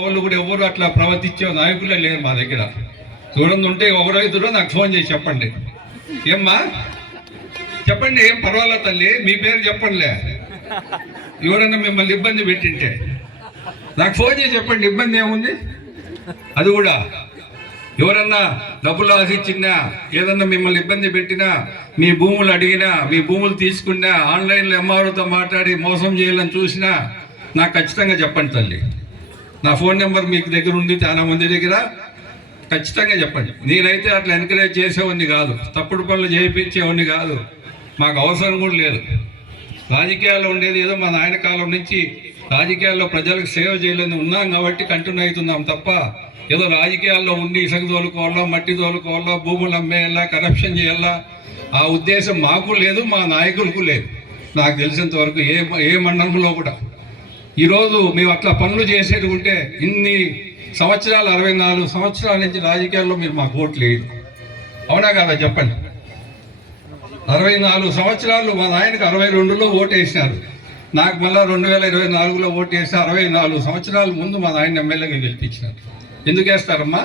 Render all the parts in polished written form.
వాళ్ళు కూడా ఎవరు అట్లా ప్రవర్తించే నాయకులే లేరు మా దగ్గర. దూరం ఉంటే ఎవరైతురో నాకు ఫోన్ చేసి చెప్పండి. ఏమ్మా చెప్పండి, ఏం పర్వాలేదు తల్లి, మీ పేరు చెప్పండిలే. ఎవరన్నా మిమ్మల్ని ఇబ్బంది పెట్టింటే నాకు ఫోన్ చేసి చెప్పండి, ఇబ్బంది ఏముంది. అది కూడా ఎవరన్నా డబ్బులు ఆశించినా, ఏదన్నా మిమ్మల్ని ఇబ్బంది పెట్టినా, మీ భూములు అడిగినా, మీ భూములు తీసుకున్నా, ఆన్లైన్లో ఎంఆర్ఓతో మాట్లాడి మోసం చేయాలని చూసినా నాకు ఖచ్చితంగా చెప్పండి తల్లి. నా ఫోన్ నెంబర్ మీకు దగ్గర ఉంది, చాలా మంది దగ్గర. ఖచ్చితంగా చెప్పండి. నేనైతే అట్లా ఎంకరేజ్ చేసేవాడిని కాదు, తప్పుడు పనులు చేయించేవాడిని కాదు, మాకు అవసరం కూడా లేదు. రాజకీయాల్లో ఉండేది ఏదో మా నాయన కాలం నుంచి రాజకీయాల్లో ప్రజలకు సేవ చేయాలని ఉన్నాం కాబట్టి కంటిన్యూ అవుతున్నాం తప్ప ఏదో రాజకీయాల్లో ఉండి ఇసుక తోలుకోవాలా, మట్టి తోలుకోవాలా, భూములు అమ్మేయాలా, కరప్షన్ చేయాలా, ఆ ఉద్దేశం మాకు లేదు, మా నాయకులకు లేదు. నాకు తెలిసినంత వరకు ఏ మండలంలో కూడా ఈరోజు మేము అట్లా పనులు చేసేది ఉంటే ఇన్ని సంవత్సరాలు 64 సంవత్సరాల నుంచి రాజకీయాల్లో మీరు మాకు ఓట్లు లేదు. అవునా కదా చెప్పండి. 64 సంవత్సరాలు మా నాయనకు 62లో ఓటు వేసినారు, నాకు మళ్ళీ 2024లో ఓటు వేసి 64 సంవత్సరాల ముందు మా నాయన ఎమ్మెల్యేగా గెలిపించినారు. ఎందుకు వేస్తారమ్మా?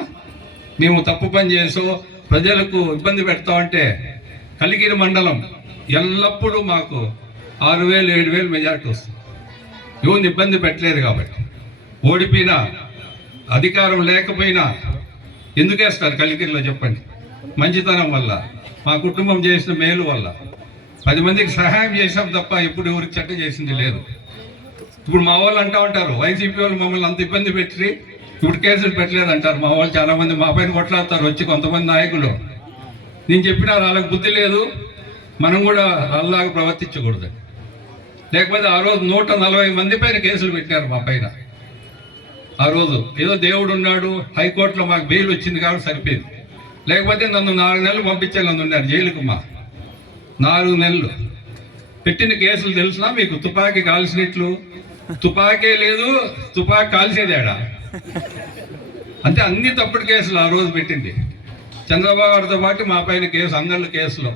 మేము తప్పు పని చేసో ప్రజలకు ఇబ్బంది పెడతామంటే కలిగిరి మండలం ఎల్లప్పుడూ మాకు 6,000 7,000 మెజార్టీ వస్తుంది. ఎవరిని ఇబ్బంది పెట్టలేదు కాబట్టి. ఓడిపోయినా అధికారం లేకపోయినా ఎందుకు వేస్తారు కలిగిరిలో చెప్పండి? మంచితనం వల్ల, మా కుటుంబం చేసిన మేలు వల్ల, 10 మందికి సహాయం చేసాం తప్ప ఎప్పుడు ఎవరికి చెడ్డ చేసింది లేదు. ఇప్పుడు మా వాళ్ళు అంటూ ఉంటారు, వైసీపీ వాళ్ళు మమ్మల్ని అంత ఇబ్బంది పెట్టి ఇప్పుడు కేసులు పెట్టలేదు అంటారు. మా వాళ్ళు చాలా మంది మా పైన కొట్లాడతారు వచ్చి కొంతమంది నాయకులు. నేను చెప్పినా వాళ్ళకి బుద్ధి లేదు, మనం కూడా వాళ్ళలాగా ప్రవర్తించకూడదు. లేకపోతే ఆ రోజు 140 మంది పైన కేసులు పెట్టారు మా పైన. ఆ రోజు ఏదో దేవుడు ఉన్నాడు, హైకోర్టులో మాకు బెయిల్ వచ్చింది కాబట్టి సరిపోయింది. లేకపోతే నన్ను 4 నెలలు పంపించాలని ఉన్నారు జైలుకు. 4 నెలలు పెట్టిన కేసులు తెలిసినా మీకు? తుపాకీ కాల్చినట్లు, తుపాకీ లేదు, తుపాకీ కాల్చేదేడా అంటే అన్ని తప్పుడు కేసులు ఆ రోజు పెట్టింది. చంద్రబాబు గారితో పాటు మా పైన కేసు, అందరిలో కేసులో,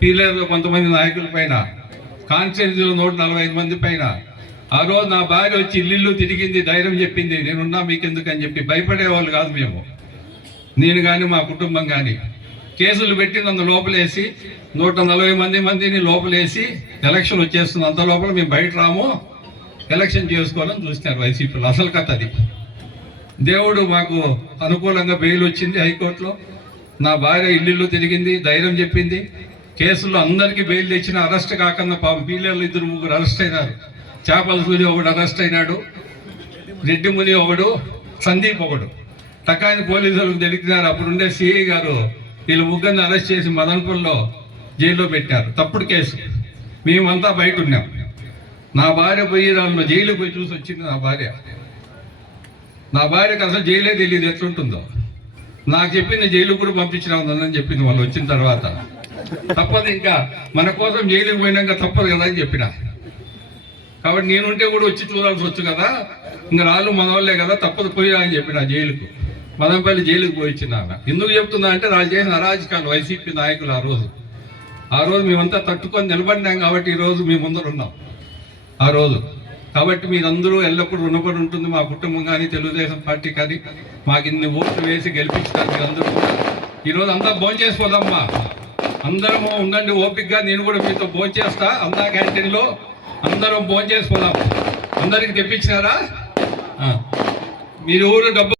పీలేరులో కొంతమంది నాయకుల పైన, కాన్స్టిట్యూన్సీలో 145 మంది పైన. ఆ రోజు నా భార్య వచ్చి ఇల్లు తిరిగింది, ధైర్యం చెప్పింది, నేనున్నా మీకెందుకు అని చెప్పి. భయపడేవాళ్ళు కాదు మేము, నేను కానీ మా కుటుంబం కానీ. కేసులు పెట్టి నన్ను లోపలేసి 140 మందిని లోపలేసి ఎలక్షన్ వచ్చేస్తుంది, అంత లోపల మేము బయట రాము, ఎలక్షన్ చేసుకోవాలని చూస్తున్నారు వైసీపీలో. అసలు కథ అది. దేవుడు మాకు అనుకూలంగా బెయిల్ వచ్చింది హైకోర్టులో. నా భార్య ఇల్లు తిరిగింది, ధైర్యం చెప్పింది. కేసుల్లో అందరికీ బెయిల్ తెచ్చిన, అరెస్ట్ కాకుండా పాపం పీలేళ్ళు 2-3 అరెస్ట్ అయినారు. చేపల సూర్య ఒకడు అరెస్ట్ అయినాడు, రెడ్డి ముని ఒకడు, సందీప్ ఒకడు. టకాని పోలీసులకు తెలిపినారు. అప్పుడుండే సిఐ గారు వీళ్ళు ముగ్గురిని అరెస్ట్ చేసి మదనపూర్లో జైల్లో పెట్టారు, తప్పుడు కేసు. మేమంతా బయట ఉన్నాం. నా భార్య పోయి దానిలో జైలుకి పోయి చూసి వచ్చింది. నా భార్యకు అసలు జైలే తెలియదు ఎట్లుంటుందో. నాకు చెప్పింది జైలు కూడా పంపించిన ఉందని చెప్పింది వాళ్ళు వచ్చిన తర్వాత. తప్పదు, ఇంకా మన కోసం జైలుకి పోయినాక తప్పదు కదా అని చెప్పిన. కాబట్టి నేనుంటే కూడా వచ్చి చూడాల్సి వచ్చు కదా, ఇంకా రాళ్ళు మన వాళ్ళే కదా, తప్పదు పోయా అని చెప్పిన జైలుకు. మదనపల్లి జైలుకు పోయి వచ్చిన. ఎందుకు చెప్తున్నా అంటే వాళ్ళు చేసిన అరాజకాలు వైసీపీ నాయకులు ఆ రోజు మేమంతా తట్టుకొని నిలబడినాం కాబట్టి ఈరోజు మీ ముందర ఉన్నాం ఆ రోజు. కాబట్టి మీరందరూ ఎల్లప్పుడూ రుణపడి ఉంటుంది మా కుటుంబం కానీ, తెలుగుదేశం పార్టీ కానీ. మాకు ఇన్ని ఓట్లు వేసి గెలిపించారు మీరందరూ కూడా. ఈరోజు అంతా భోంచేసిపోదామ్మా, అందరము ఉండండి ఓపికగా. నేను కూడా మీతో భోంచేస్తా, అందా క్యాంటీన్లో అందరం భోంచేసిపోదాం. అందరికి తెప్పించినారా? మీరు ఊరు డబ్బు